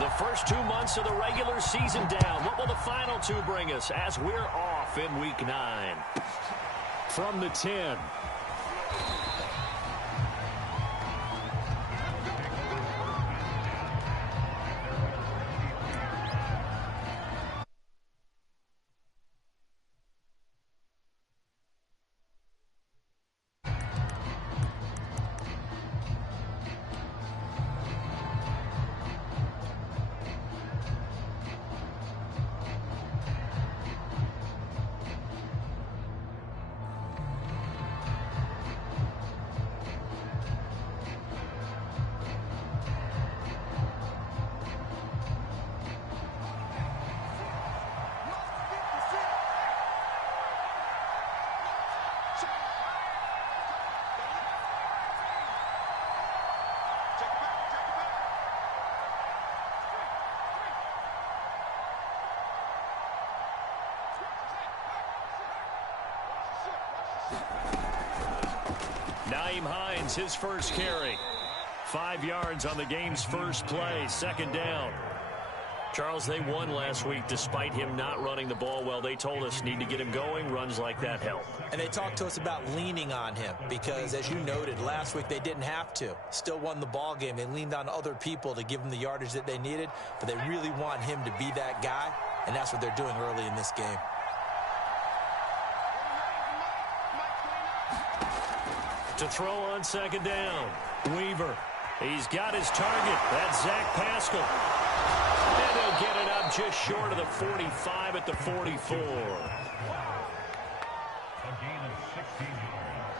The first 2 months of the regular season down. What will the final 2 bring us as we're off in Week 9? From the 10. Hines, his first carry. 5 yards on the game's first play. Second down. Charles, they won last week despite him not running the ball well. They told us need to get him going. Runs like that help. And they talked to us about leaning on him because, as you noted, last week they didn't have to. Still won the ball game. They leaned on other people to give them the yardage that they needed, but they really want him to be that guy, and that's what they're doing early in this game. To throw on second down. Weaver. He's got his target. That's Zach Pascal. And he'll get it up just short of the 45 at the 44.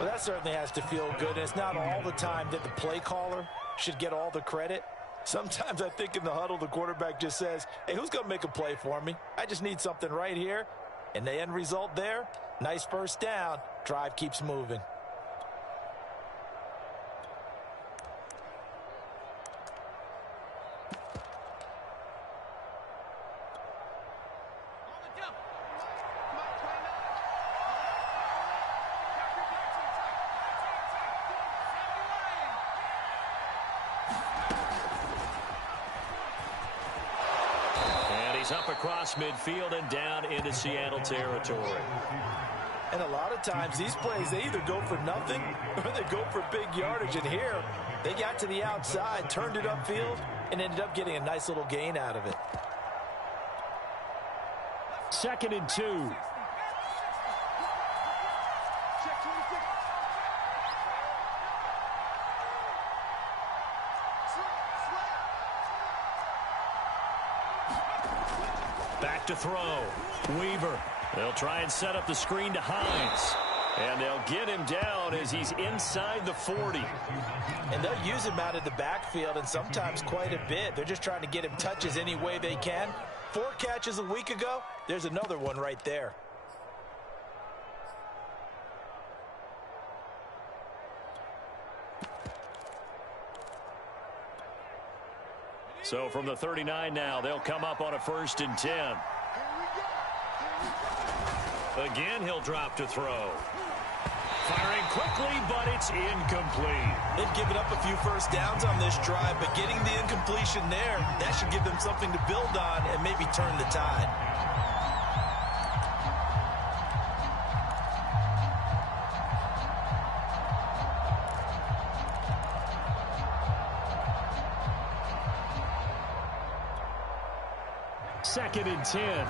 Well, that certainly has to feel good. And it's not all the time that the play caller should get all the credit. Sometimes I think in the huddle, the quarterback just says, hey, who's going to make a play for me? I just need something right here. And the end result there, nice first down. Drive keeps moving. Up across midfield and down into Seattle territory. And a lot of times these plays, they either go for nothing or they go for big yardage. And here, they got to the outside, turned it upfield, and ended up getting a nice little gain out of it. 2nd and 2. Back to throw. Weaver. They'll try and set up the screen to Hines. And they'll get him down as he's inside the 40. And they'll use him out of the backfield, and sometimes quite a bit. They're just trying to get him touches any way they can. 4 catches a week ago. There's another one right there. So from the 39 now, they'll come up on a 1st and 10. Again, he'll drop to throw. Firing quickly, but it's incomplete. They've given up a few first downs on this drive, but getting the incompletion there, that should give them something to build on and maybe turn the tide. Second and 10.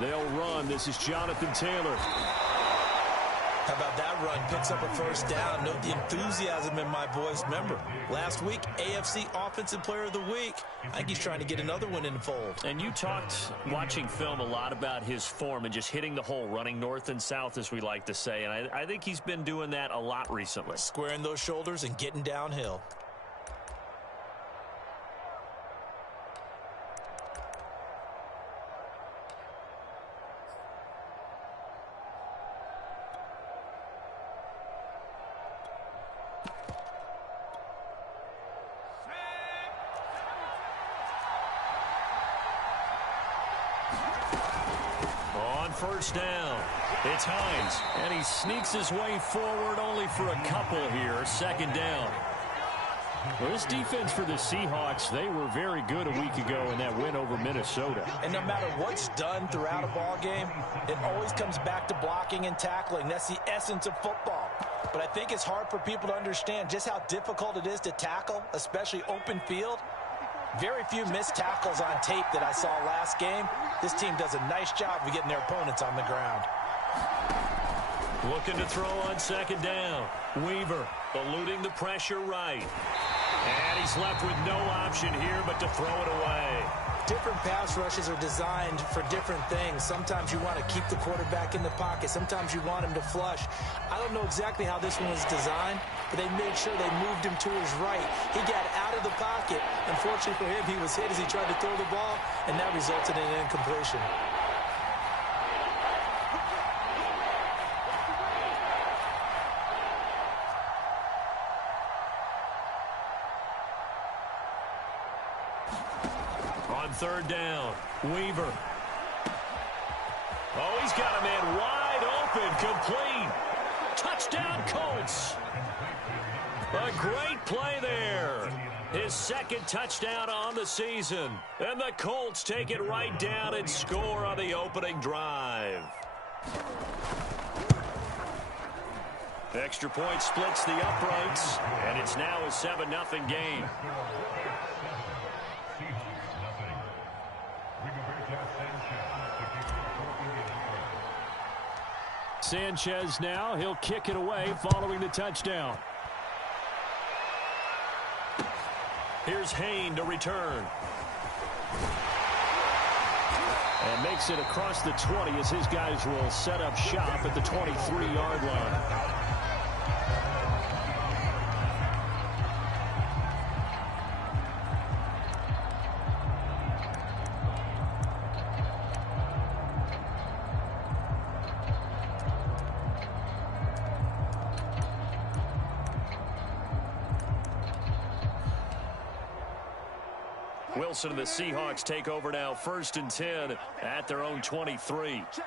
They'll run. This is Jonathan Taylor. How about that run? Picks up a first down. Note the enthusiasm in my voice. Remember, last week, AFC Offensive Player of the Week. I think he's trying to get another one in the fold. And you talked, watching film, a lot about his form and just hitting the hole, running north and south, as we like to say. And I think he's been doing that a lot recently. Squaring those shoulders and getting downhill. On first down, it's Hines, and he sneaks his way forward only for a couple here. Second down. Well, this defense for the Seahawks, they were very good a week ago in that win over Minnesota. And no matter what's done throughout a ball game, it always comes back to blocking and tackling. That's the essence of football. But I think it's hard for people to understand just how difficult it is to tackle, especially open field. Very few missed tackles on tape that I saw last game. This team does a nice job of getting their opponents on the ground. Looking to throw on second down. Weaver eluding the pressure right. And he's left with no option here but to throw it away. Different pass rushes are designed for different things. Sometimes you want to keep the quarterback in the pocket. Sometimes you want him to flush. I don't know exactly how this one was designed, but they made sure they moved him to his right. He got out of the pocket. Unfortunately for him, he was hit as he tried to throw the ball, and that resulted in an incompletion. Third down, Weaver. Oh, he's got a man wide open, complete. Touchdown, Colts. A great play there. His second touchdown on the season. And the Colts take it right down and score on the opening drive. Extra point splits the uprights, and it's now a 7-0 game. Sanchez now, he'll kick it away following the touchdown. Here's Hayne to return. And makes it across the 20 as his guys will set up shop at the 23-yard line. Wilson and the Seahawks take over now, 1st and 10 at their own 23. Check.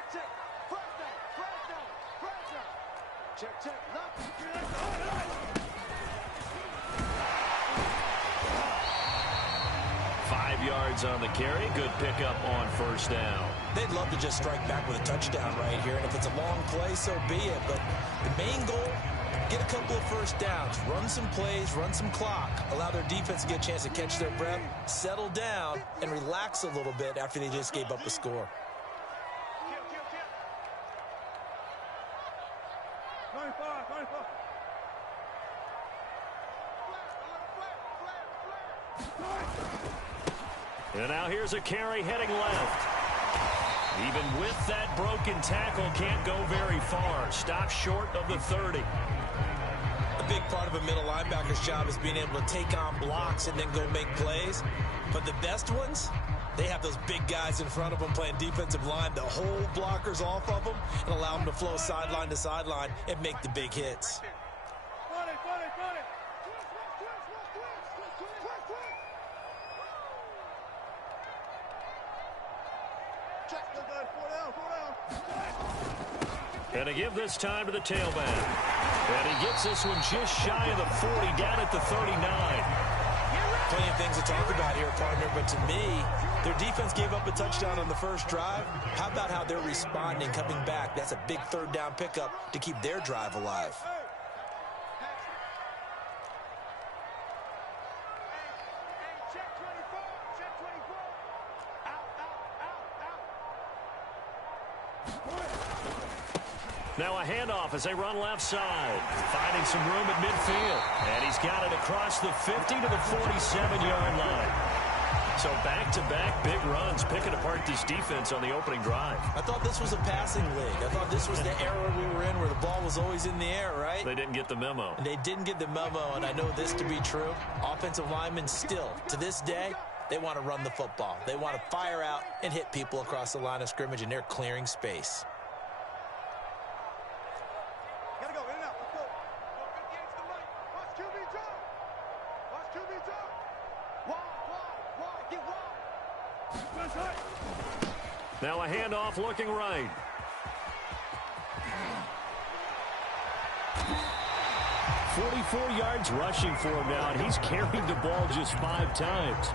5 yards on the carry. Good pickup on first down. They'd love to just strike back with a touchdown right here, and if it's a long play, so be it. But the main goal, get a couple of first downs, run some plays, run some clock, allow their defense to get a chance to catch their breath, settle down, and relax a little bit after they just gave up a score. And now here's a carry heading left. Even with that broken tackle, can't go very far. Stop short of the 30. A big part of a middle linebacker's job is being able to take on blocks and then go make plays. But the best ones, they have those big guys in front of them playing defensive line to hold blockers off of them and allow them to flow sideline to sideline and make the big hits. And to give this time to the tailback. And he gets this one just shy of the 40, down at the 39. Plenty of things to talk about here, partner, but to me, their defense gave up a touchdown on the first drive. How about how they're responding, coming back? That's a big third down pickup to keep their drive alive. Now a handoff as they run left side. Finding some room at midfield. And he's got it across the 50 to the 47-yard line. So back-to-back big runs, picking apart this defense on the opening drive. I thought this was a passing league. I thought this was the era we were in where the ball was always in the air, right? They didn't get the memo. And they didn't get the memo, and I know this to be true. Offensive linemen still, to this day, they want to run the football. They want to fire out and hit people across the line of scrimmage, and they're clearing space. Now a handoff looking right. "44 yards rushing for him now, and he's carried the ball just 5 times.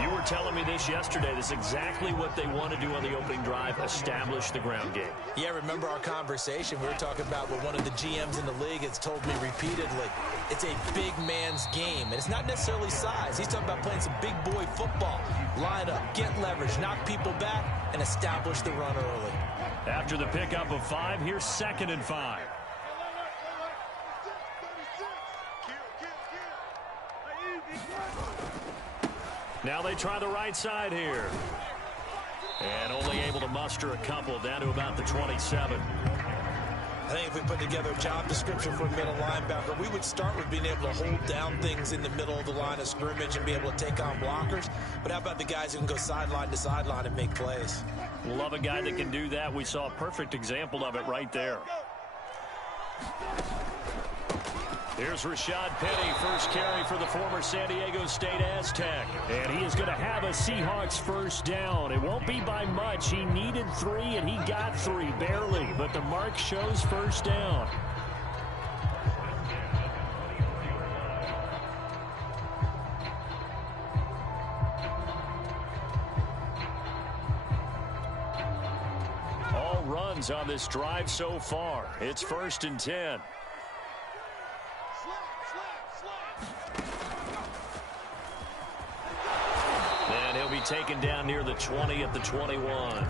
You were telling me this yesterday. This is exactly what they want to do on the opening drive, establish the ground game. Yeah, remember our conversation? We were talking about what one of the GMs in the league has told me repeatedly. It's a big man's game, and it's not necessarily size. He's talking about playing some big boy football. Line up, get leverage, knock people back, and establish the run early. After the pickup of 5, here's 2nd and 5. Now they try the right side here. And only able to muster a couple, down to about the 27. I think if we put together a job description for a middle linebacker, we would start with being able to hold down things in the middle of the line of scrimmage and be able to take on blockers. But how about the guys who can go sideline to sideline and make plays? Love a guy that can do that. We saw a perfect example of it right there. Here's Rashad Penny, first carry for the former San Diego State Aztec. And he is going to have a Seahawks first down. It won't be by much. He needed 3, and he got 3, barely. But the mark shows first down. All runs on this drive so far. It's 1st and 10. Taken down near the 20 at the 21.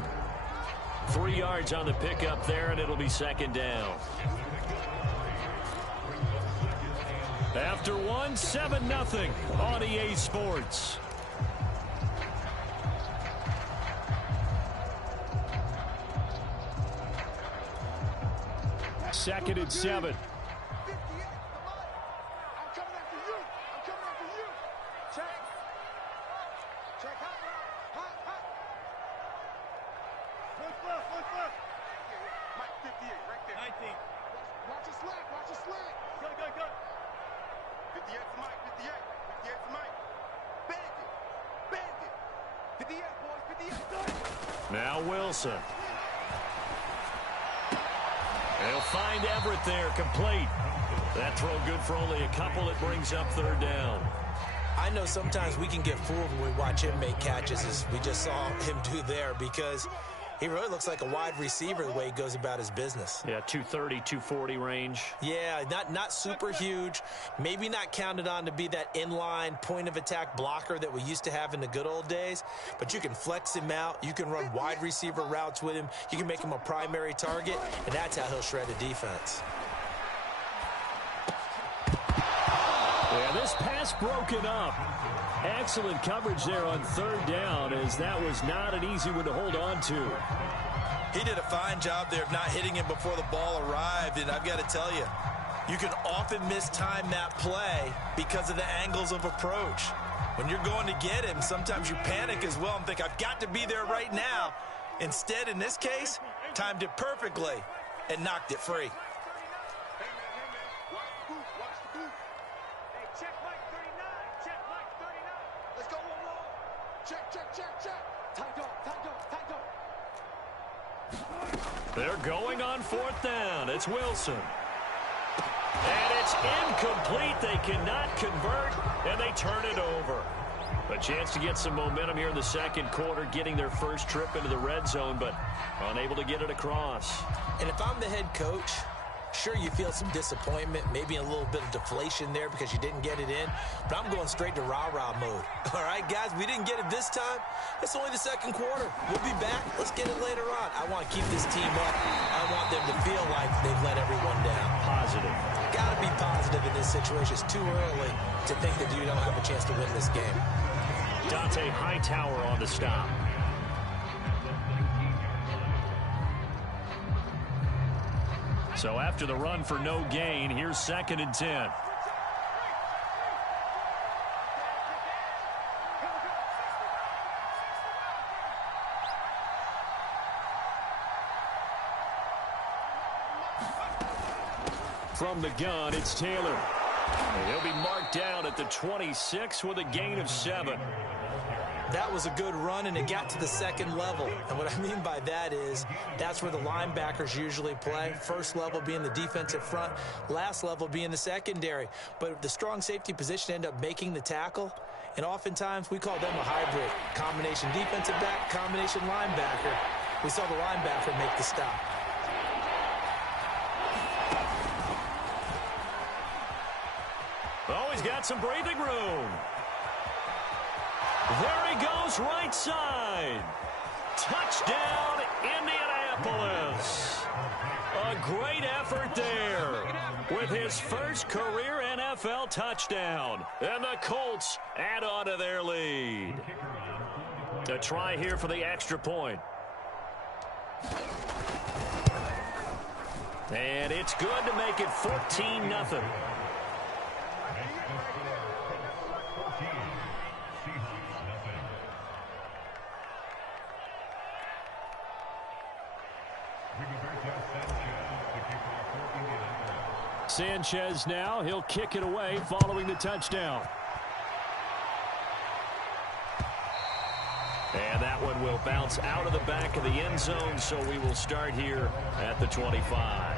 3 yards on the pickup there, and it'll be 2nd down. After 1, 7-0 on EA Sports. Second and 7. Now Wilson. They'll find Everett there, complete. That throw good for only a couple. It brings up 3rd down. I know sometimes we can get fooled when we watch him make catches, as we just saw him do there, because he really looks like a wide receiver the way he goes about his business. Yeah, 230, 240 range. Yeah, not super huge. Maybe not counted on to be that inline point-of-attack blocker that we used to have in the good old days. But you can flex him out. You can run wide receiver routes with him. You can make him a primary target, and that's how he'll shred the defense. Yeah, this pass broken up. Excellent coverage there on 3rd down, as that was not an easy one to hold on to. He did a fine job there of not hitting him before the ball arrived, and I've got to tell you, you can often mistime that play because of the angles of approach. When you're going to get him, sometimes you panic as well and think, I've got to be there right now. Instead, in this case, timed it perfectly and knocked it free. They're going on 4th down. It's Wilson. And it's incomplete. They cannot convert, and they turn it over. A chance to get some momentum here in the 2nd quarter, getting their first trip into the red zone, but unable to get it across. And if I'm the head coach, sure, you feel some disappointment, maybe a little bit of deflation there because you didn't get it in, but I'm going straight to rah-rah mode. All right, guys, we didn't get it this time. It's only the 2nd quarter. We'll be back. Let's get it later on. I want to keep this team up. I want them to feel like they've let everyone down. Positive. Got to be positive in this situation. It's too early to think that you don't have a chance to win this game. Dante Hightower on the stop. So after the run for no gain, here's 2nd and 10. From the gun, it's Taylor. And he'll be marked down at the 26 with a gain of 7. That was a good run, and it got to the second level. And what I mean by that is that's where the linebackers usually play. First level being the defensive front, last level being the secondary. But the strong safety position ended up making the tackle, and oftentimes we call them a hybrid. Combination defensive back, combination linebacker. We saw the linebacker make the stop. Oh, he's got some breathing room. There he goes, right side. Touchdown, Indianapolis. A great effort there with his first career NFL touchdown. And the Colts add on to their lead. A try here for the extra point. And it's good to make it 14-0. Sanchez now, he'll kick it away following the touchdown. And that one will bounce out of the back of the end zone, so we will start here at the 25.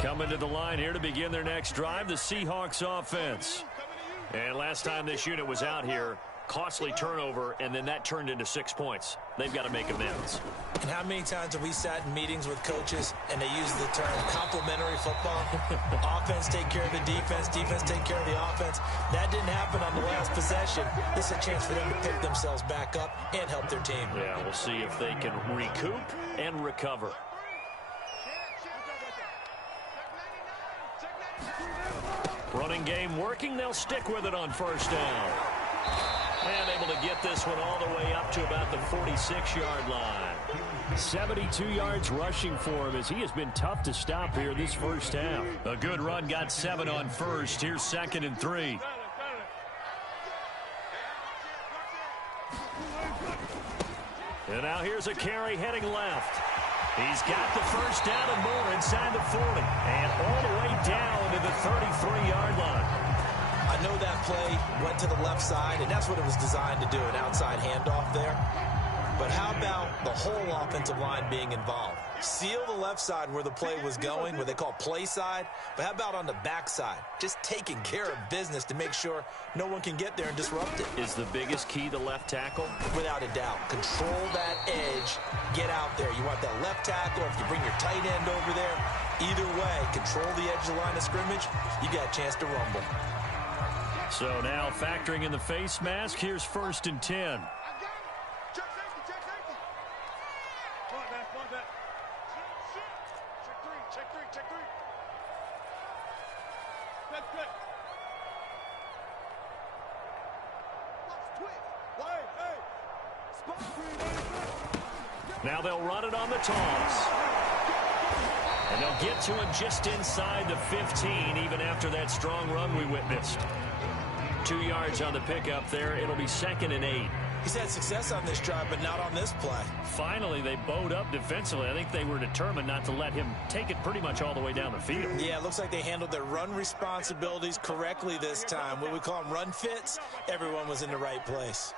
Coming to the line here to begin their next drive, the Seahawks offense. And last time this unit was out here, costly turnover, and then that turned into 6 points. They've got to make amends. And how many times have we sat in meetings with coaches and they use the term complementary football? Offense take care of the defense, defense take care of the offense. That didn't happen on the last possession. This is a chance for them to pick themselves back up and help their team. Yeah, we'll see if they can recoup and recover. Running game working. They'll stick with it on first down. And able to get this one all the way up to about the 46-yard line. 72 yards rushing for him as he has been tough to stop here this first half. A good run, got 7 on first. Here's 2nd and 3. And now here's a carry heading left. He's got the first down and more inside the 40. And all the way down to the 33-yard line. I know that play went to the left side, and that's what it was designed to do, an outside handoff there. But how about the whole offensive line being involved? Seal the left side where the play was going, what they call play side. But how about on the back side? Just taking care of business to make sure no one can get there and disrupt it. Is the biggest key the left tackle? Without a doubt. Control that edge. Get out there. You want that left tackle. If you bring your tight end over there, either way, control the edge of the line of scrimmage, you got a chance to rumble. So now factoring in the face mask, here's 1st and 10. Now they'll run it on the toss. And they'll get to him just inside the 15, even after that strong run we witnessed. 2 yards on the pickup there. It'll be 2nd and 8. He's had success on this drive, but not on this play. Finally, they bowed up defensively. I think they were determined not to let him take it pretty much all the way down the field. Yeah, it looks like they handled their run responsibilities correctly this time. What we call them run fits, everyone was in the right place.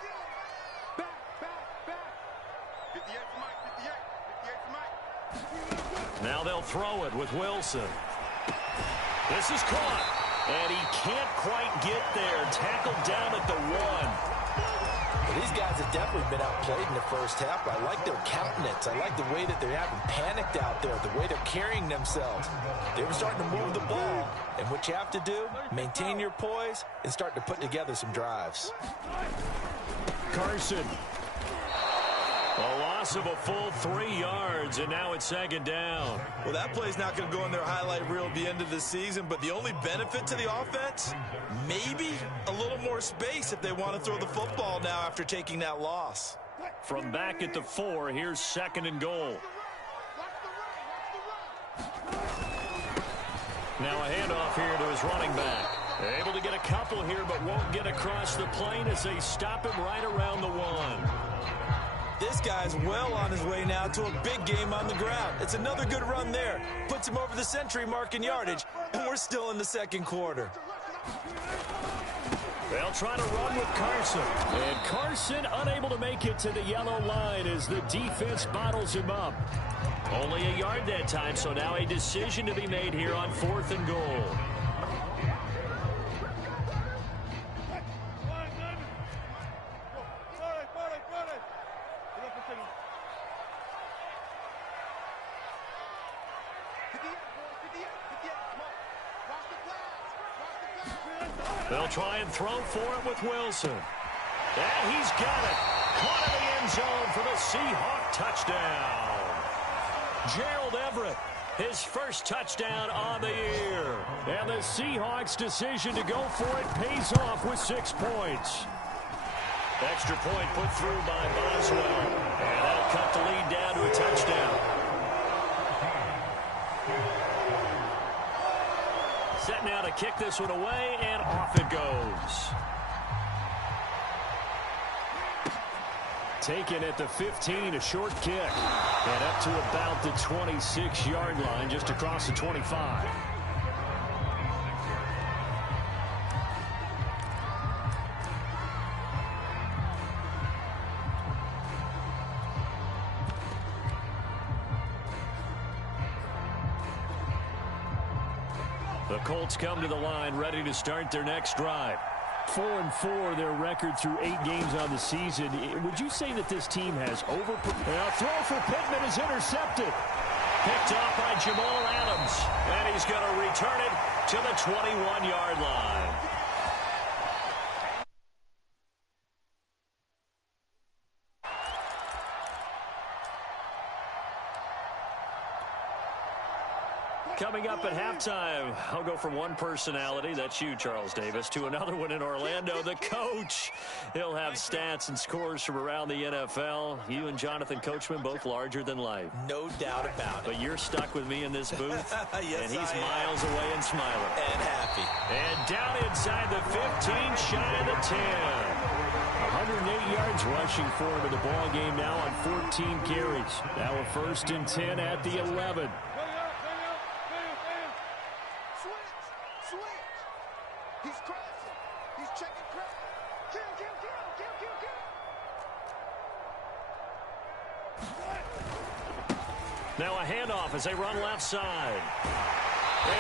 Now they'll throw it with Wilson. This is caught, and he can't quite get there. Tackled down at the 1. Well, these guys have definitely been outplayed in the first half. I like their countenance. I like the way that they're having panicked out there, the way they're carrying themselves. They were starting to move the ball, and what you have to do, maintain your poise and start to put together some drives. Carson. A loss of a full 3 yards, and now it's 2nd down. Well, that play's not going to go in their highlight reel at the end of the season, but the only benefit to the offense, maybe a little more space if they want to throw the football now after taking that loss. From back at the 4, here's 2nd and goal. Now a handoff here to his running back. Able to get a couple here, but won't get across the plane as they stop him right around the 1. This guy's well on his way now to a big game on the ground. It's another good run there. Puts him over the century mark in yardage, and we're still in the second quarter. They'll try to run with Carson. And Carson unable to make it to the yellow line as the defense bottles him up. Only a yard that time, so now a decision to be made here on 4th and goal. They'll try and throw for it with Wilson. And he's got it. Caught in the end zone for the Seahawks touchdown. Gerald Everett, his first touchdown on the year. And the Seahawks' decision to go for it pays off with 6 points. Extra point put through by Boswell. And that'll cut the lead down to a touchdown. Set now to kick this one away, and off it goes. Taken at the 15, a short kick. And up to about the 26-yard line, just across the 25. The Colts come to the line, ready to start their next drive. 4-4, their record through 8 games on the season. Would you say that this team has overperformed? A throw for Pittman is intercepted. Picked off by Jamal Adams. And he's going to return it to the 21-yard line. Coming up at halftime, I'll go from one personality, that's you, Charles Davis, to another one in Orlando, the coach. He'll have stats and scores from around the NFL. You and Jonathan Coachman, both larger than life. No doubt about it. But you're stuck with me in this booth, yes, and he's miles away and smiling. And happy. And down inside the 15, shy of the 10. 108 yards rushing for him in the ball game now on 14 carries. Now a 1st and 10 at the 11. Now a handoff as they run left side.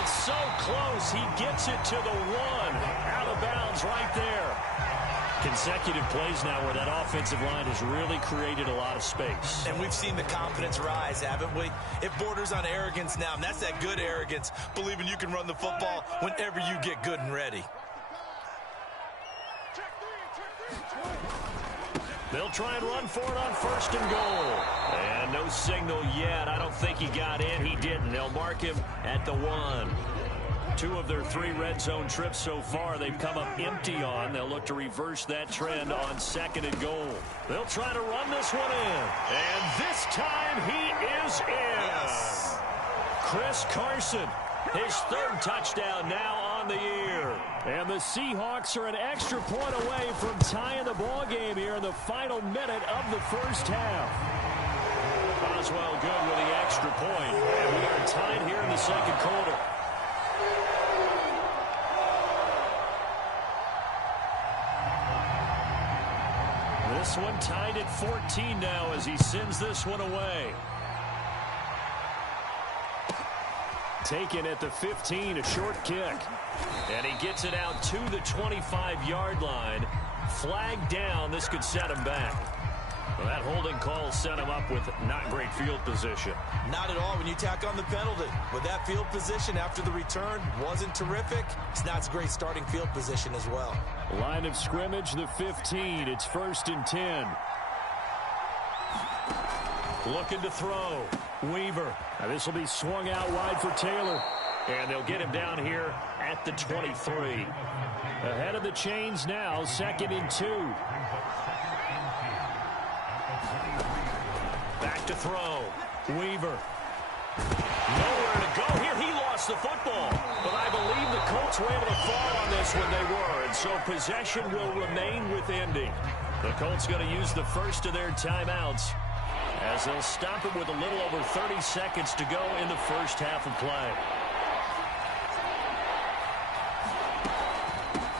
It's so close, he gets it to the 1. Out of bounds right there. Consecutive plays now where that offensive line has really created a lot of space. And we've seen the confidence rise, haven't we? It borders on arrogance now, and that's that good arrogance, believing you can run the football whenever you get good and ready. They'll try and run for it on 1st and goal. And no signal yet. I don't think he got in. He didn't. They'll mark him at the 1. 2 of their 3 red zone trips so far they've come up empty on. They'll look to reverse that trend on 2nd and goal. They'll try to run this one in. And this time he is in. Yes. Chris Carson, his 3rd touchdown now on the year. And the Seahawks are an extra point away from tying the ball game here in the final minute of the first half. Boswell good with the extra point. And we are tied here in the second quarter. This one tied at 14 now as he sends this one away. Taken at the 15, a short kick. And he gets it out to the 25-yard line. Flag down. This could set him back. Well, that holding call set him up with not great field position. Not at all when you tack on the penalty. With that field position after the return wasn't terrific. It's not a great starting field position as well. Line of scrimmage, the 15. It's 1st and 10. Looking to throw. Weaver. Now this will be swung out wide for Taylor. And they'll get him down here at the 23. Ahead of the chains now, 2nd and 2. Back to throw. Weaver. Nowhere to go here. He lost the football. But I believe the Colts were able to fall on this when they were. And so possession will remain with Indy. The Colts going to use the first of their timeouts as they'll stop it with a little over 30 seconds to go in the first half of play.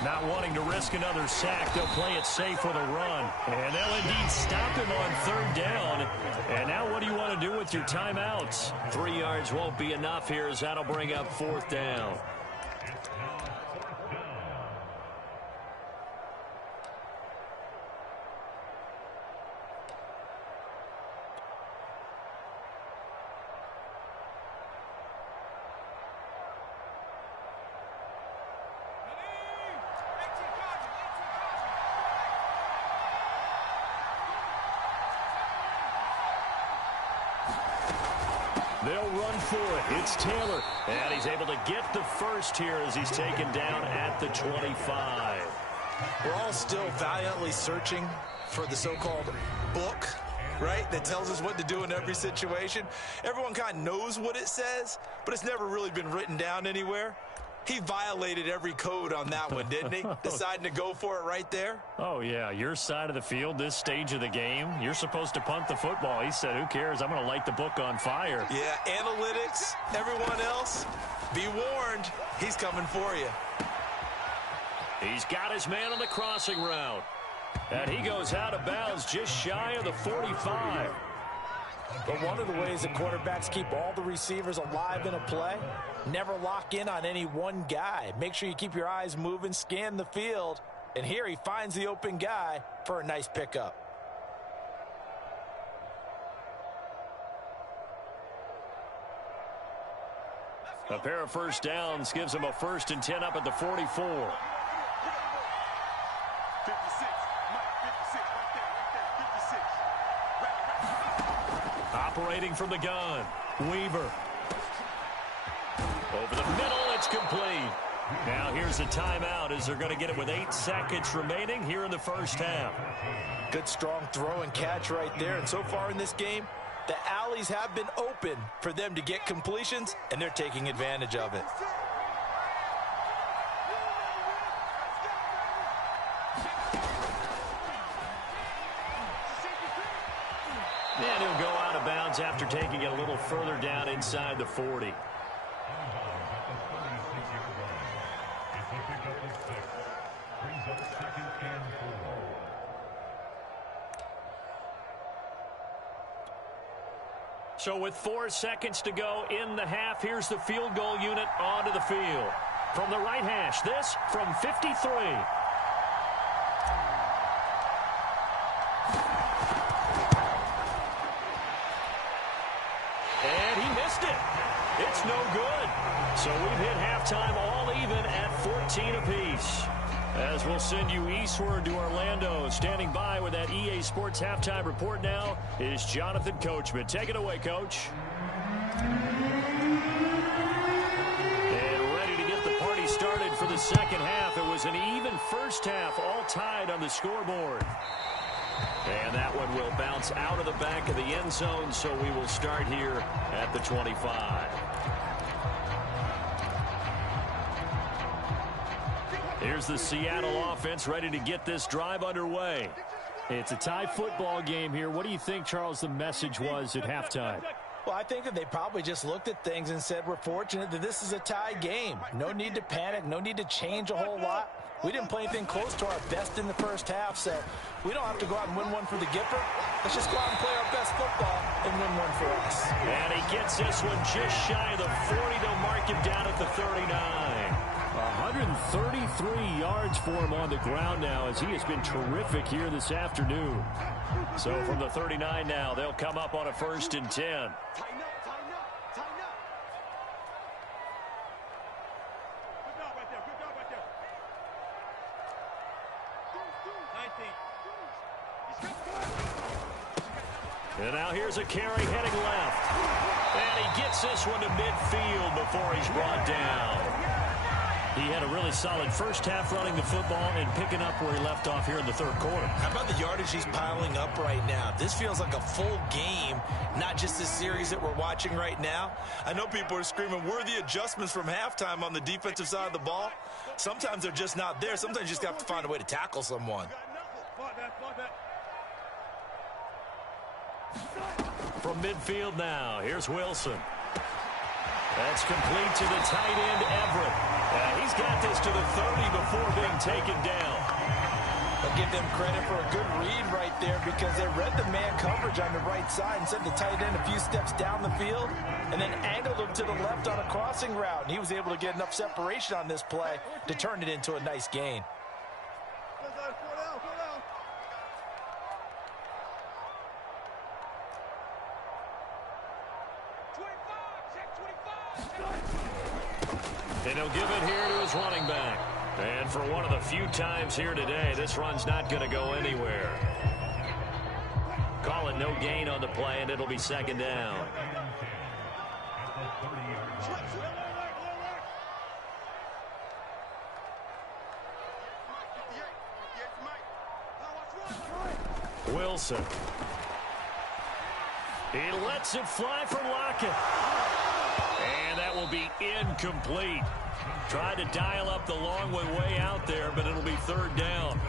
Not wanting to risk another sack, they'll play it safe with a run. And they'll indeed stop him on third down. And now what do you want to do with your timeouts? 3 yards won't be enough here as that'll bring up fourth down. They'll run for it. It's Taylor. And he's able to get the first here as he's taken down at the 25. We're all still valiantly searching for the so-called book, right, that tells us what to do in every situation. Everyone kind of knows what it says, but it's never really been written down anywhere. He violated every code on that one, didn't he? Deciding to go for it right there. Oh, yeah. Your side of the field, this stage of the game, you're supposed to punt the football. He said, who cares? I'm going to light the book on fire. Yeah, analytics, everyone else, be warned. He's coming for you. He's got his man on the crossing route. And he goes out of bounds just shy of the 45. But one of the ways that quarterbacks keep all the receivers alive in a play, never lock in on any one guy. Make sure you keep your eyes moving, scan the field. And here he finds the open guy for a nice pickup. A pair of first downs gives him a 1st and 10 up at the 44. Operating from the gun, Weaver. Over the middle, it's complete. Now here's a timeout as they're going to get it with 8 seconds remaining here in the first half. Good strong throw and catch right there. And so far in this game, the alleys have been open for them to get completions, and they're taking advantage of it. And he'll go out of bounds after taking it a little further down inside the 40. So with 4 seconds to go in the half, here's the field goal unit onto the field. From the right hash, this from 53. And he missed it. It's no good. So we've hit halftime all even at 14 apiece. As we'll send you eastward to Orlando. Standing by with that EA Sports halftime report now is Jonathan Coachman. Take it away, Coach. And ready to get the party started for the second half. It was an even first half, all tied on the scoreboard. And that one will bounce out of the back of the end zone, so we will start here at the 25. Here's the Seattle offense ready to get this drive underway. It's a tie football game here. What do you think, Charles, the message was at halftime? Well, I think that they probably just looked at things and said, we're fortunate that this is a tie game. No need to panic, no need to change a whole lot. We didn't play anything close to our best in the first half, so we don't have to go out and win one for the Gipper. Let's just go out and play our best football and win one for us. And he gets this one just shy of the 40. They'll mark him down at the 39. 133 yards for him on the ground now as he has been terrific here this afternoon. So from the 39 now, they'll come up on a 1st and 10. And now here's a carry heading left. And he gets this one to midfield before he's brought down. He had a really solid first half running the football and picking up where he left off here in the third quarter. How about the yardage he's piling up right now? This feels like a full game, not just the series that we're watching right now. I know people are screaming, where are the adjustments from halftime on the defensive side of the ball? Sometimes they're just not there. Sometimes you just have to find a way to tackle someone. From midfield now, here's Wilson. That's complete to the tight end, Everett. He's got this to the 30 before being taken down. I'll give them credit for a good read right there because they read the man coverage on the right side and sent the tight end a few steps down the field and then angled him to the left on a crossing route. And he was able to get enough separation on this play to turn it into a nice gain. And he'll give it here to his running back. And for one of the few times here today, this run's not going to go anywhere. Call it no gain on the play, and it'll be second down. Wilson. He lets it fly for Lockett. And that will be incomplete. Tried to dial up the long way out there, but it'll be third down.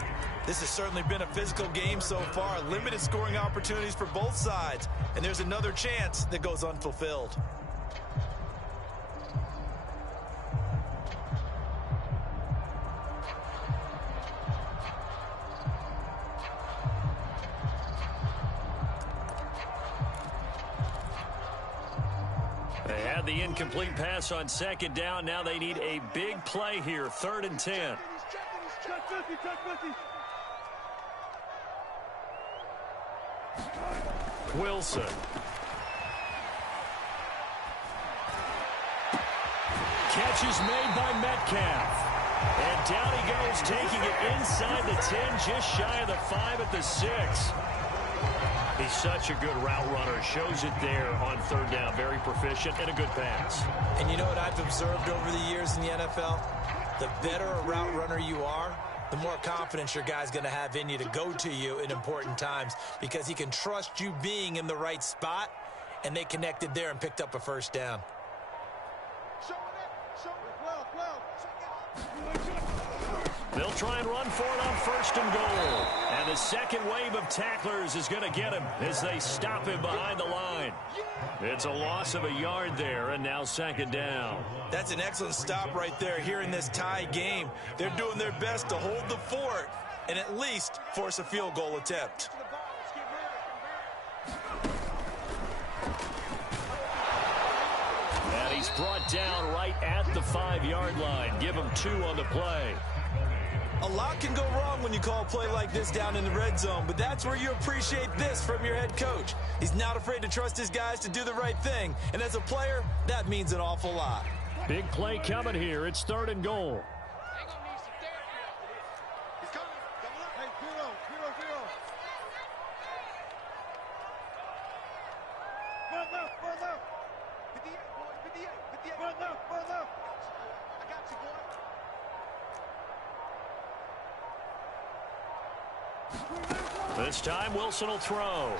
This has certainly been a physical game so far. Limited scoring opportunities for both sides. And there's another chance that goes unfulfilled. They had the incomplete pass on second down. Now they need a big play here, 3rd and 10. Wilson. Catch is made by Metcalf. And down he goes, taking it inside the 10, just shy of the 5 at the 6. He's such a good route runner. Shows it there on 3rd down. Very proficient and a good pass. And you know what I've observed over the years in the NFL? The better a route runner you are, the more confidence your guy's going to have in you to go to you in important times because he can trust you being in the right spot, and they connected there and picked up a first down. They'll try and run for it on 1st and goal. And the second wave of tacklers is going to get him as they stop him behind the line. It's a loss of a yard there, and now 2nd down. That's an excellent stop right there here in this tie game. They're doing their best to hold the fort and at least force a field goal attempt. And he's brought down right at the 5-yard line. Give him 2 on the play. A lot can go wrong when you call a play like this down in the red zone, but that's where you appreciate this from your head coach. He's not afraid to trust his guys to do the right thing, and as a player, that means an awful lot. Big play coming here. It's 3rd and goal. This time, Wilson will throw.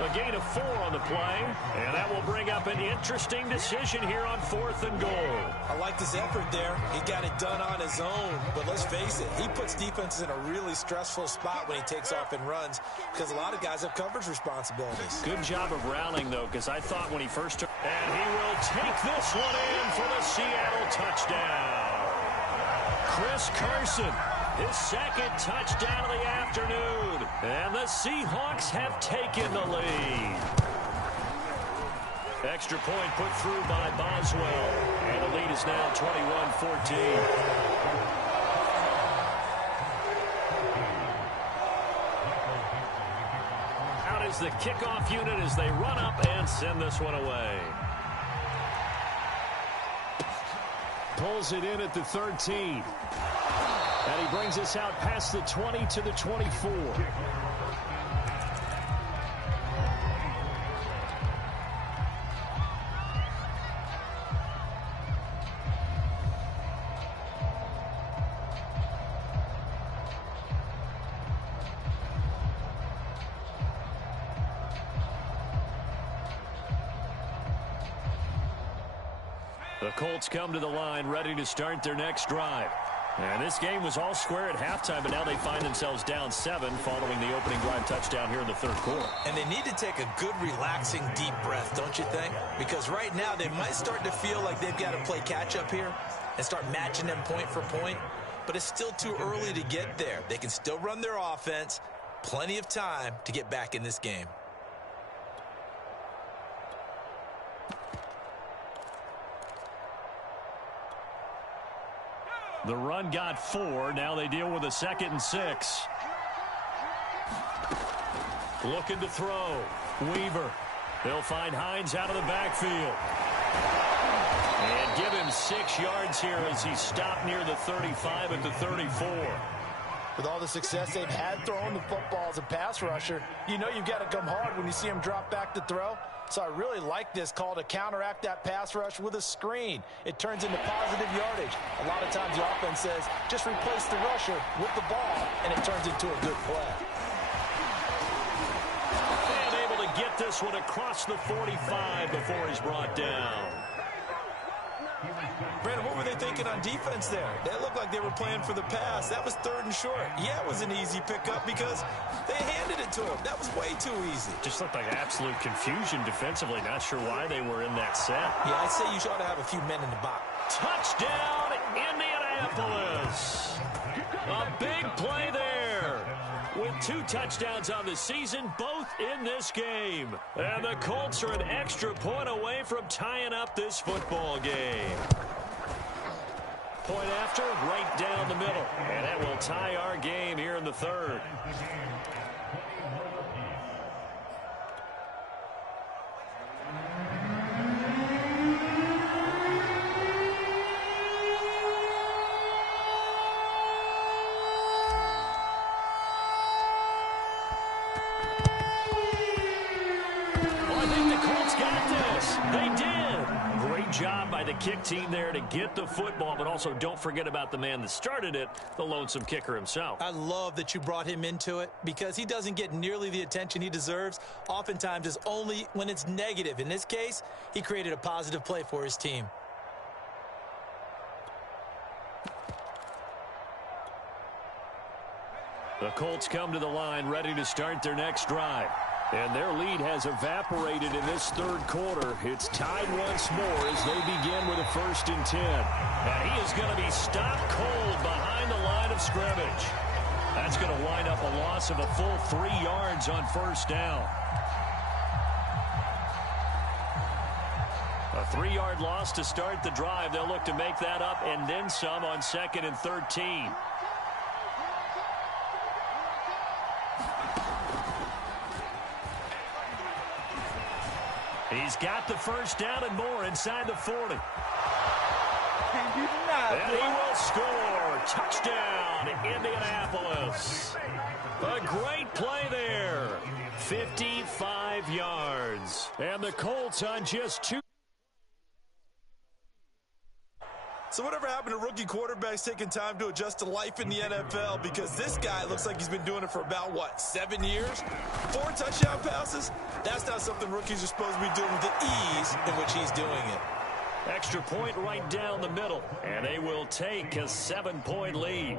A gain of 4 on the play, and that will bring up an interesting decision here on 4th and goal. I like his effort there. He got it done on his own, but let's face it, he puts defenses in a really stressful spot when he takes off and runs because a lot of guys have coverage responsibilities. Good job of rallying, though, because I thought when he first took... And he will take this one in for the Seattle touchdown. Chris Carson, his 2nd touchdown of the afternoon. And the Seahawks have taken the lead. Extra point put through by Boswell. And the lead is now 21-14. Out is the kickoff unit as they run up and send this one away. Pulls it in at the 13. And he brings us out past the 20 to the 24. The Colts come to the line ready to start their next drive. And this game was all square at halftime, but now they find themselves down 7 following the opening drive touchdown here in the third quarter. And they need to take a good, relaxing, deep breath, don't you think? Because right now they might start to feel like they've got to play catch-up here and start matching them point for point. But it's still too early to get there. They can still run their offense. Plenty of time to get back in this game. The run got 4. Now they deal with a 2nd and 6. Looking to throw. Weaver. They'll find Hines out of the backfield. And give him 6 yards here as he stopped near the 35 at the 34. With all the success they've had throwing the football as a pass rusher, you know you've got to come hard when you see him drop back to throw. So I really like this call to counteract that pass rush with a screen. It turns into positive yardage. A lot of times the offense says, just replace the rusher with the ball, and it turns into a good play. And able to get this one across the 45 before he's brought down. Brandon, what were they thinking on defense there? They looked like they were playing for the pass. That was 3rd and short. Yeah, it was an easy pickup because they handed it to him. That was way too easy. Just looked like absolute confusion defensively. Not sure why they were in that set. Yeah, I'd say you ought to have a few men in the box. Touchdown, Indianapolis. A big play there. With 2 touchdowns on the season, both in this game. And the Colts are an extra point away from tying up this football game. Point after, right down the middle. And that will tie our game here in the 3rd. Job by the kick team there to get the football, but also don't forget about the man that started it, the lonesome kicker himself. I love that you brought him into it because he doesn't get nearly the attention he deserves. Oftentimes it's only when it's negative. In this case, he created a positive play for his team. The Colts come to the line ready to start their next drive. And their lead has evaporated in this 3rd quarter. It's tied once more as they begin with a 1st and 10. And he is going to be stopped cold behind the line of scrimmage. That's going to wind up a loss of a full 3 yards on 1st down. A 3-yard loss to start the drive. They'll look to make that up and then some on 2nd and 13. He's got the 1st down and more inside the 40. And he will score. Touchdown, Indianapolis. A great play there. 55 yards. And the Colts on just 2. So whatever happened to rookie quarterbacks taking time to adjust to life in the NFL? Because this guy looks like he's been doing it for about, 7 years? 4 touchdown passes? That's not something rookies are supposed to be doing with the ease in which he's doing it. Extra point right down the middle. And they will take a 7-point lead.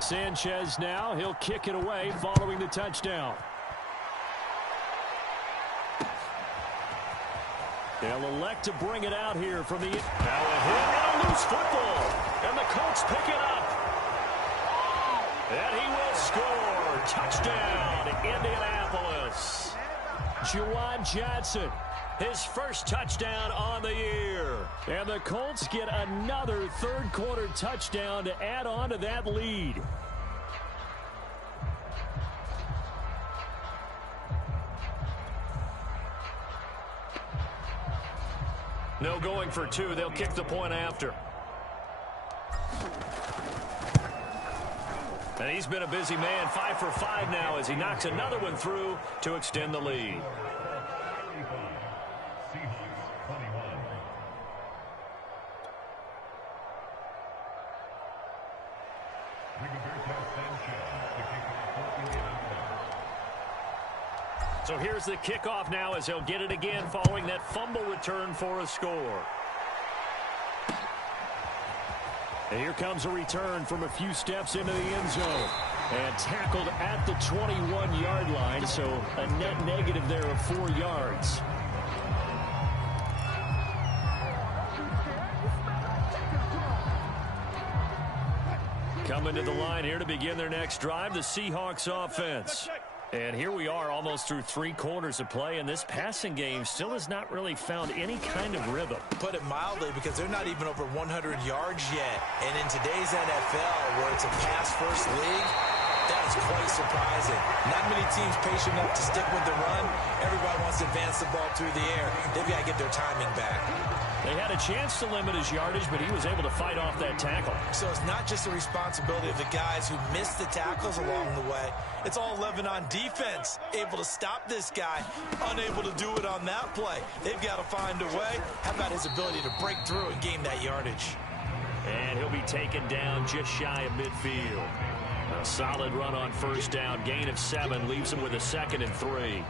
Sanchez now. He'll kick it away following the touchdown. They'll elect to bring it out here from the... Now a hit and a loose football. And the Colts pick it up. And he will score. Touchdown, Indianapolis. Juwan Johnson, his 1st touchdown on the year. And the Colts get another 3rd quarter touchdown to add on to that lead. No going for 2. They'll kick the point after. And he's been a busy man. 5 for 5 now as he knocks another one through to extend the lead. So here's the kickoff now as he'll get it again following that fumble return for a score. And here comes a return from a few steps into the end zone. And tackled at the 21-yard line, so a net negative there of 4 yards. Coming to the line here to begin their next drive, the Seahawks offense. And here we are almost through 3 quarters of play, and this passing game still has not really found any kind of rhythm. Put it mildly, because they're not even over 100 yards yet. And in today's NFL, where it's a pass-first league, that is quite surprising. Not many teams patient enough to stick with the run. Everybody wants to advance the ball through the air. They've got to get their timing back. They had a chance to limit his yardage, but he was able to fight off that tackle. So it's not just the responsibility of the guys who missed the tackles along the way. It's all 11 on defense, able to stop this guy, unable to do it on that play. They've got to find a way. How about his ability to break through and gain that yardage? And he'll be taken down just shy of midfield. A solid run on first down. Gain of 7 leaves him with a 2nd and 3.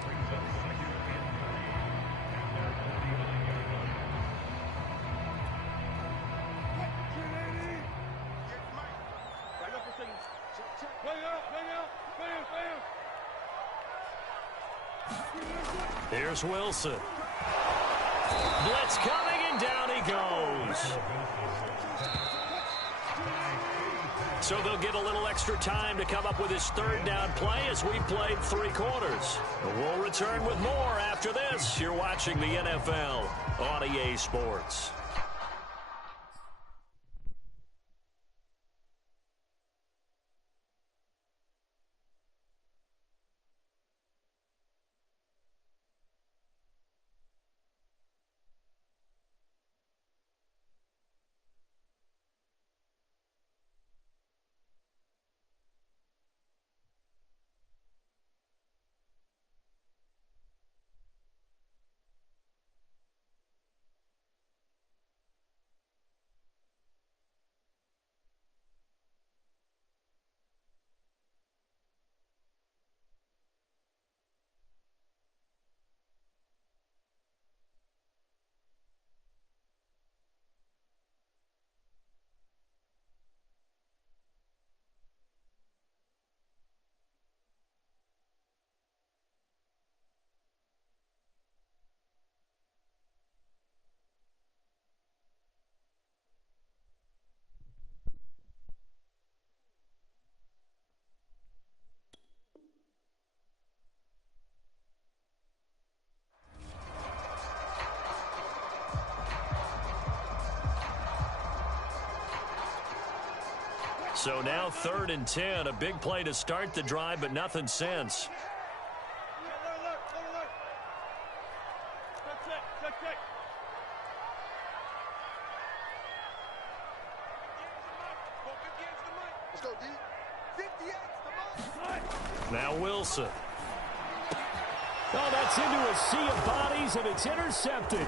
Here's Wilson. Blitz coming, and down he goes. So they'll get a little extra time to come up with his 3rd down play as we've played 3 quarters. We'll return with more after this. You're watching the NFL on EA Sports. So now 3rd and 10, a big play to start the drive, but nothing since. Now Wilson. Oh, that's into a sea of bodies, and it's intercepted.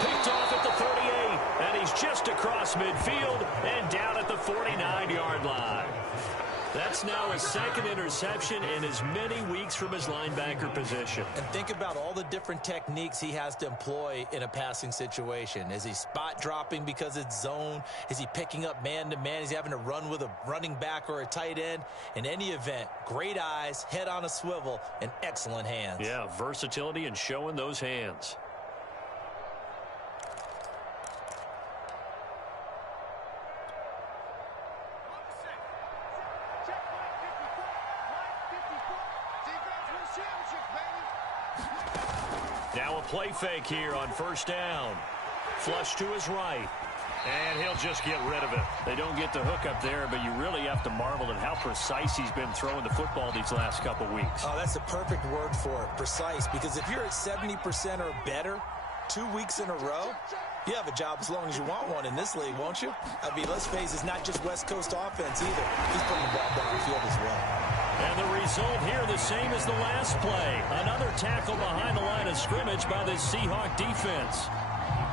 Picked off at the 38, and he's just across midfield and down at the 49-yard line. That's now his 2nd interception in as many weeks from his linebacker position. And think about all the different techniques he has to employ in a passing situation. Is he spot dropping because it's zone? Is he picking up man-to-man? Is he having to run with a running back or a tight end? In any event, great eyes, head on a swivel, and excellent hands. Yeah, versatility and showing those hands. Now a play fake here on first down. Flush to his right. And he'll just get rid of it. They don't get the hook up there, but you really have to marvel at how precise he's been throwing the football these last couple weeks. Oh, that's the perfect word for it, precise. Because if you're at 70% or better 2 weeks in a row, you have a job as long as you want one in this league, won't you? I mean, let's face it, it's not just West Coast offense either. He's putting the ball downfield as well. And the result here the same as the last play. Another tackle behind the line of scrimmage by the Seahawk defense.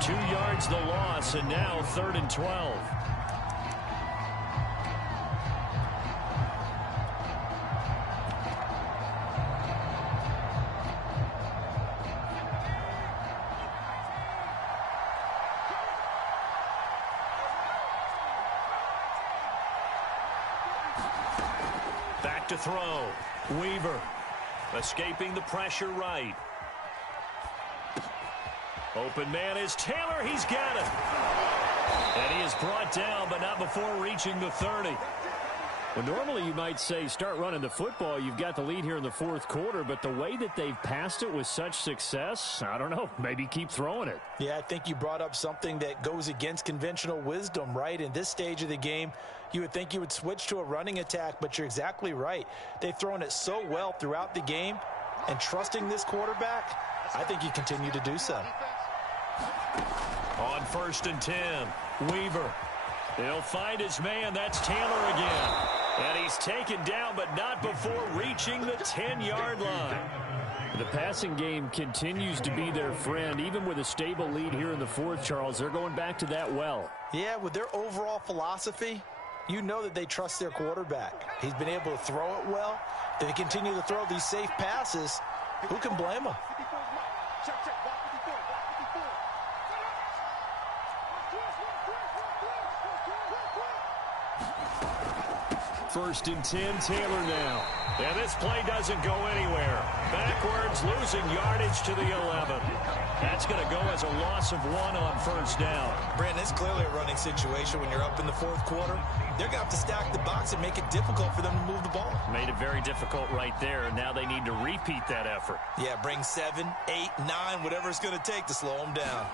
2 yards the loss, and now 3rd and 12. Back to throw. Weaver escaping the pressure right. Open man is Taylor. He's got it. And he is brought down, but not before reaching the 30. Well, normally you might say start running the football. You've got the lead here in the fourth quarter, but the way that they've passed it with such success, I don't know, maybe keep throwing it. Yeah, I think you brought up something that goes against conventional wisdom, right? In this stage of the game, you would think you would switch to a running attack, but you're exactly right. They've thrown it so well throughout the game, and trusting this quarterback, I think you continue to do so. On 1st and 10, Weaver. He'll find his man. That's Taylor again. And he's taken down, but not before reaching the 10-yard line. The passing game continues to be their friend. Even with a stable lead here in the fourth, Charles, they're going back to that well. Yeah, with their overall philosophy, you know that they trust their quarterback. He's been able to throw it well. They continue to throw these safe passes. Who can blame them? First and 10, Taylor now. And this play doesn't go anywhere. Backwards, losing yardage to the 11. That's going to go as a loss of 1 on 1st down. Brandon, it's clearly a running situation when you're up in the fourth quarter. They're going to have to stack the box and make it difficult for them to move the ball. Made it very difficult right there. Now they need to repeat that effort. Yeah, bring 7, 8, 9, whatever it's going to take to slow them down.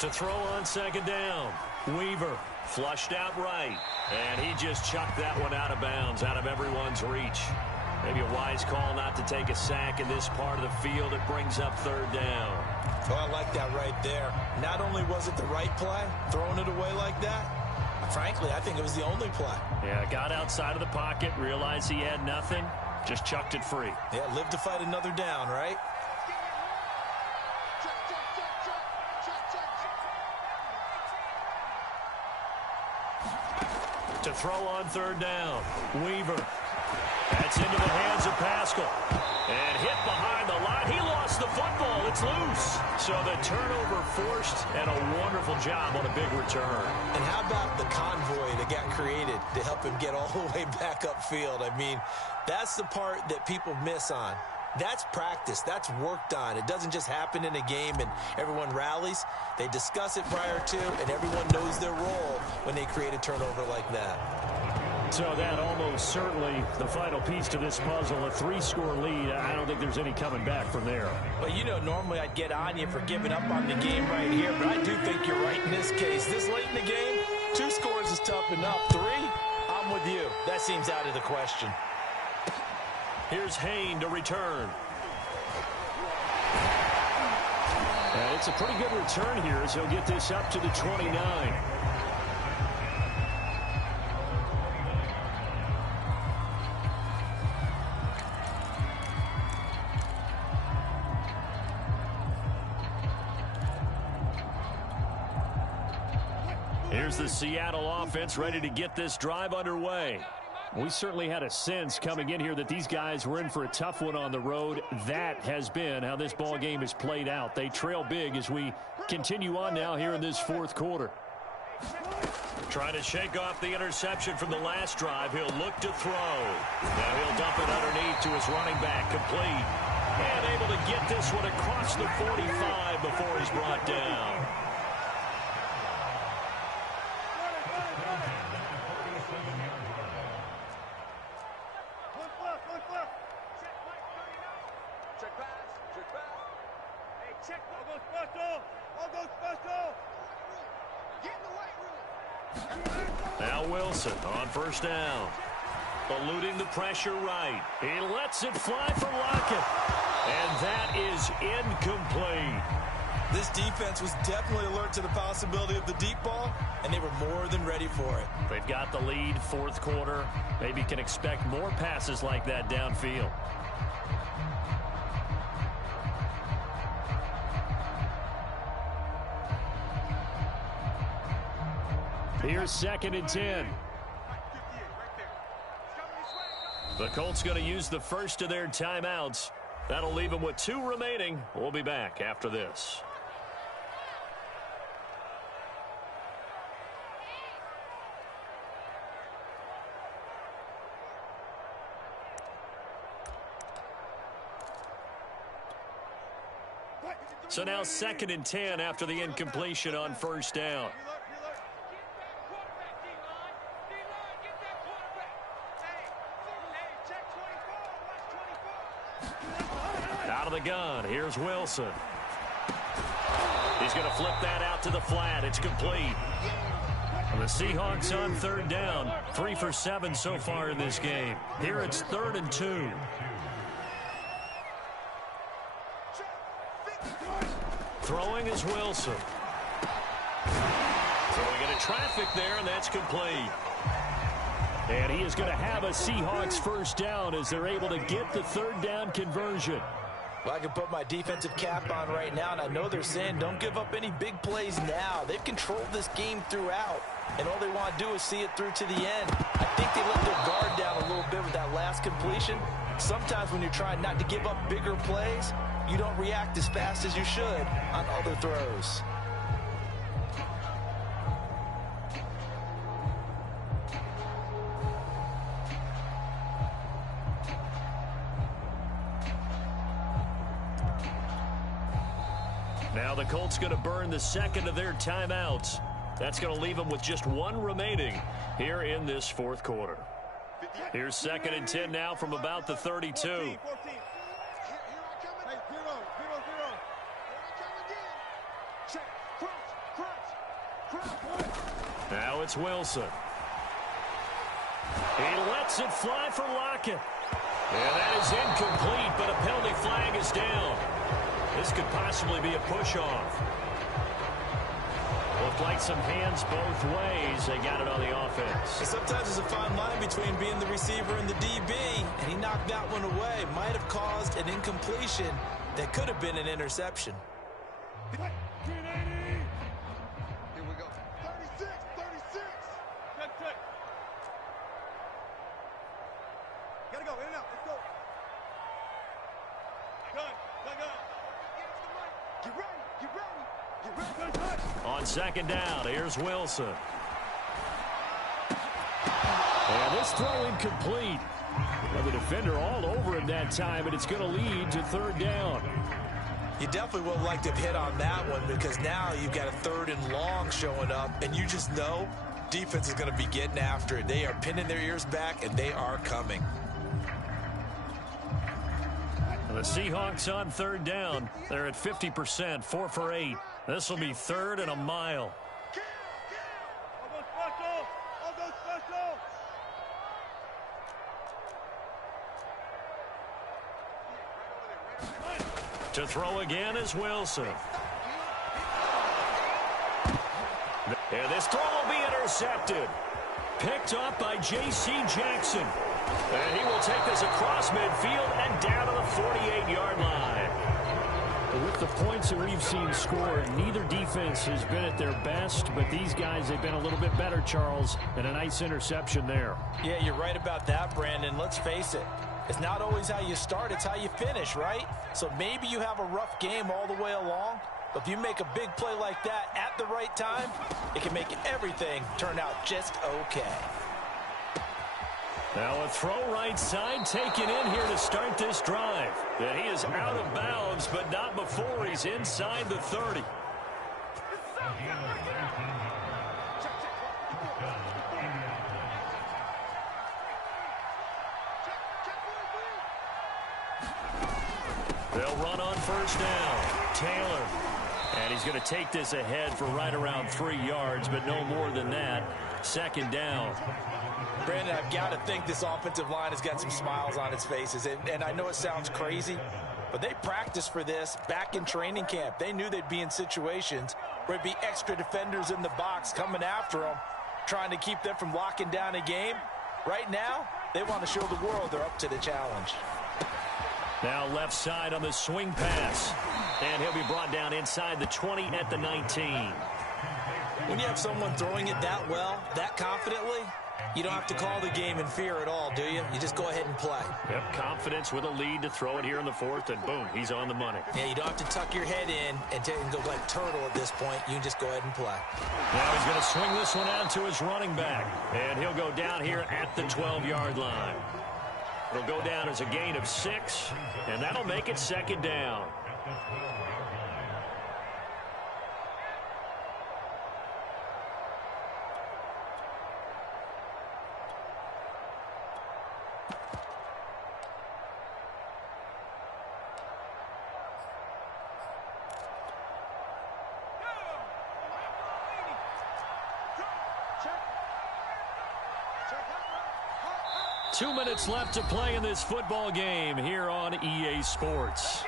To throw on 2nd down, Weaver flushed out right. And he just chucked that one out of bounds, out of everyone's reach. Maybe a wise call not to take a sack in this part of the field. It brings up 3rd down. Oh, I like that right there. Not only was it the right play, throwing it away like that, frankly, I think it was the only play. Yeah, got outside of the pocket, realized he had nothing, just chucked it free. Yeah, live to fight another down, right? To throw on 3rd down, Weaver. That's into the hands of Pascal. And hit behind the line. He lost the football. It's loose. So the turnover forced, and a wonderful job on a big return. And how about the convoy that got created to help him get all the way back upfield? I mean, that's the part that people miss on. That's practice. That's worked on. It doesn't just happen in a game and everyone rallies. They discuss it prior to, and everyone knows their role when they create a turnover like that. So that almost certainly the final piece to this puzzle, a 3-score lead. I don't think there's any coming back from there. Well, you know, normally I'd get on you for giving up on the game right here, but I do think you're right in this case. This late in the game, 2 scores is tough enough. 3, I'm with you. That seems out of the question. Here's Hain to return. And it's a pretty good return here as he'll get this up to the 29. Here's the Seattle offense ready to get this drive underway. We certainly had a sense coming in here that these guys were in for a tough one on the road. That has been how this ball game has played out. They trail big as we continue on now here in this fourth quarter. Trying to shake off the interception from the last drive. He'll look to throw. Now he'll dump it underneath to his running back, complete. And able to get this one across the 45 before he's brought down. Now Wilson on 1st down. Eluding the pressure right. He lets it fly for Lockett. And that is incomplete. This defense was definitely alert to the possibility of the deep ball, and they were more than ready for it. They've got the lead, fourth quarter. Maybe can expect more passes like that downfield. Here's 2nd and 10. The Colts going to use the first of their timeouts. That'll leave them with 2 remaining. We'll be back after this. So now 2nd and 10 after the incompletion on first down. Out of the gun, here's Wilson. He's going to flip that out to the flat. It's complete. And the Seahawks on 3rd down. 3 for 7 so far in this game. Here it's 3rd and 2. Throwing is Wilson. Throwing into traffic there, and that's complete. And he is going to have a Seahawks first down as they're able to get the 3rd down conversion. Well, I can put my defensive cap on right now, and I know they're saying don't give up any big plays now. They've controlled this game throughout, and all they want to do is see it through to the end. I think they let their guard down a little bit with that last completion. Sometimes when you're trying not to give up bigger plays, you don't react as fast as you should on other throws. Now the Colts going to burn the 2nd of their timeouts. That's going to leave them with just 1 remaining here in this 4th quarter. Here's 2nd and 10 now from about the 32. Now it's Wilson. He lets it fly for Lockett. Yeah, that is incomplete, but a penalty flag is down. This could possibly be a push-off. Looked like some hands both ways. They got it on the offense. And sometimes there's a fine line between being the receiver and the DB, and he knocked that one away. Might have caused an incompletion that could have been an interception. Here we go. 36, 36. Check. Gotta go, in and out. Let's go. Gun. Get ready. On 2nd down, here's Wilson. And this throw incomplete. Well, the defender all over him that time, and it's going to lead to 3rd down. You definitely would have liked to have hit on that one because now you've got a 3rd and long showing up, and you just know defense is going to be getting after it. They are pinning their ears back, and they are coming. And the Seahawks on 3rd down. They're at 50%, 4 for 8. This will be 3rd and a mile. To throw again is Wilson. And this throw will be intercepted. Picked up by J.C. Jackson. And he will take this across midfield and down to the 48-yard line. With the points that we've seen scored, neither defense has been at their best, but these guys have been a little bit better, Charles, and a nice interception there. Yeah, you're right about that, Brandon. Let's face it. It's not always how you start, it's how you finish, right? So maybe you have a rough game all the way along, but if you make a big play like that at the right time, it can make everything turn out just okay. Now a throw right side taken in here to start this drive. And he is out of bounds, but not before he's inside the 30. They'll run on first down. Taylor. And he's going to take this ahead for right around 3 yards, but no more than that. 2nd down. Brandon, I've got to think this offensive line has got some smiles on its faces. And I know it sounds crazy, but they practiced for this back in training camp. They knew they'd be in situations where it'd be extra defenders in the box coming after them, trying to keep them from locking down a game. Right now, they want to show the world they're up to the challenge. Now left side on the swing pass. And he'll be brought down inside the 20 at the 19. When you have someone throwing it that well, that confidently, you don't have to call the game in fear at all, do you? You just go ahead and play. Yep, confidence with a lead to throw it here in the 4th, and boom, he's on the money. Yeah, you don't have to tuck your head in and go like turtle at this point. You can just go ahead and play. Now he's going to swing this one out to his running back, and he'll go down here at the 12-yard line. It'll go down as a gain of 6, and that'll make it 2nd down. 2 minutes left to play in this football game here on EA Sports.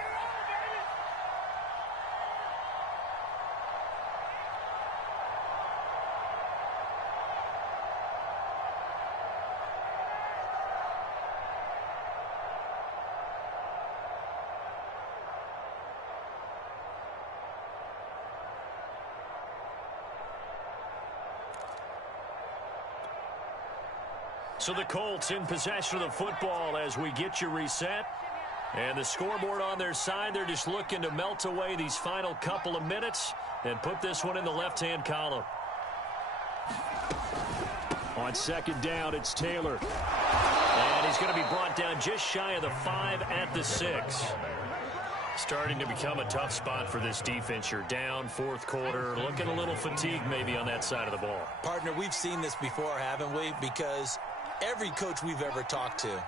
So the Colts in possession of the football as we get you reset. And the scoreboard on their side, they're just looking to melt away these final couple of minutes and put this one in the left-hand column. On second down, it's Taylor. And he's going to be brought down just shy of the 5 at the 6. Starting to become a tough spot for this defense. You're down fourth quarter, looking a little fatigued maybe on that side of the ball. Partner, we've seen this before, haven't we? Because every coach we've ever talked to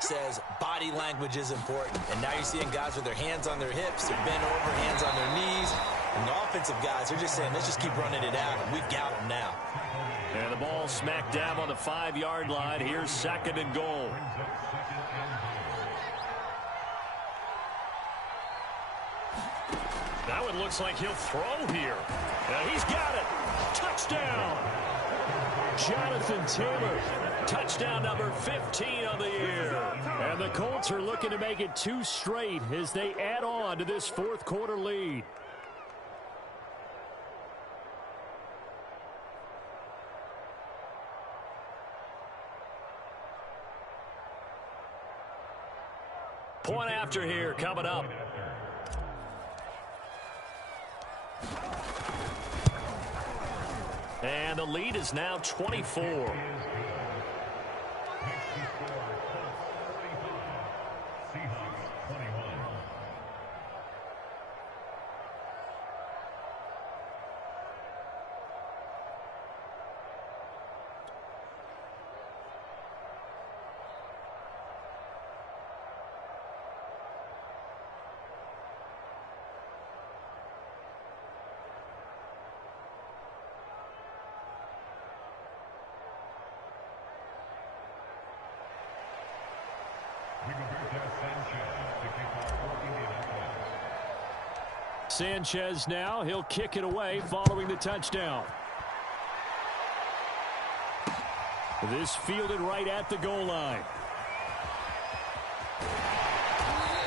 says body language is important. And now you're seeing guys with their hands on their hips, they're bent over, hands on their knees. And the offensive guys are just saying, let's just keep running it out, and we've got them now. And the ball smack dab on the 5-yard line. Here's second and goal. That one looks like he'll throw here. He's got it. Touchdown. Jonathan Taylor. Touchdown number 15 on the year. And the Colts are looking to make it 2 straight as they add on to this fourth quarter lead. Point after here coming up. And the lead is now 24. Sanchez now, he'll kick it away following the touchdown. This fielded right at the goal line.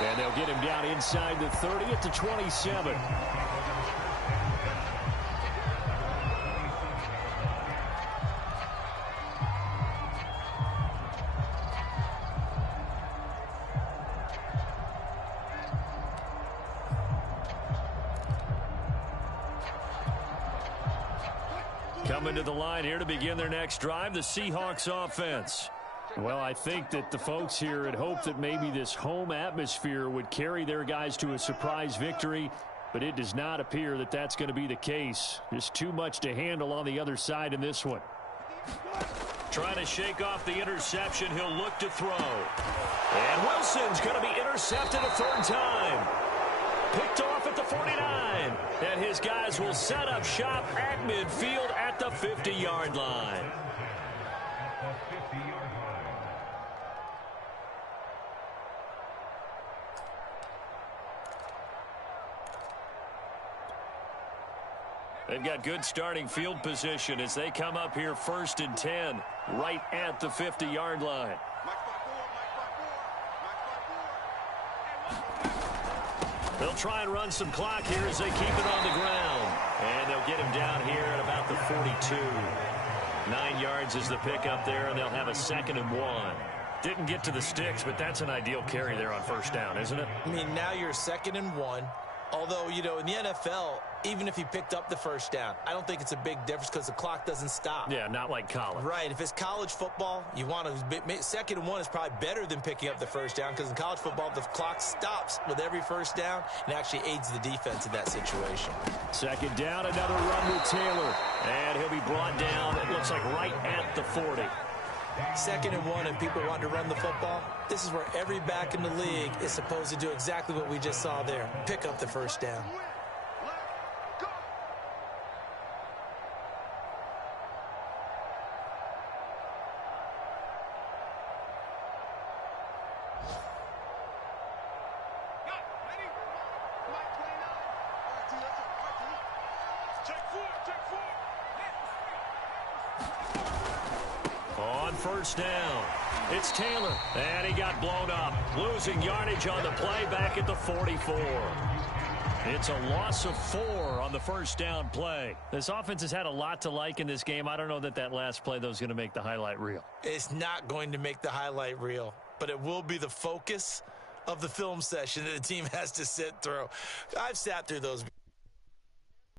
And they'll get him down inside the 30 at the 27. Coming to the line here to begin their next drive, the Seahawks offense. Well, I think that the folks here had hoped that maybe this home atmosphere would carry their guys to a surprise victory, but it does not appear that that's going to be the case. There's too much to handle on the other side in this one. Trying to shake off the interception, he'll look to throw. And Wilson's going to be intercepted a third time. Picked off at the 49. And his guys will set up shop at midfield at the 50-yard line. They've got good starting field position as they come up here 1st and 10, right at the 50-yard line. They'll try and run some clock here as they keep it on the ground. And they'll get him down here at about the 42. 9 yards is the pickup there, and they'll have a 2nd and 1. Didn't get to the sticks, but that's an ideal carry there on first down, isn't it? I mean, now you're 2nd and 1. Although, you know, in the NFL, even if he picked up the first down, I don't think it's a big difference because the clock doesn't stop. Yeah, not like college. Right. If it's college football, you want to 2nd and 1 is probably better than picking up the first down because in college football, the clock stops with every first down and actually aids the defense in that situation. 2nd down, another run with Taylor. And he'll be brought down, it looks like right at the 40. 2nd and 1 and people want to run the football. This is where every back in the league is supposed to do exactly what we just saw there. Pick up the first down. On first down, it's Taylor, and he got blown up. Losing yardage on the play back at the 44. It's a loss of 4 on the first down play. This offense has had a lot to like in this game. I don't know that last play, though, is going to make the highlight reel. It's not going to make the highlight reel, but it will be the focus of the film session that the team has to sit through. I've sat through those.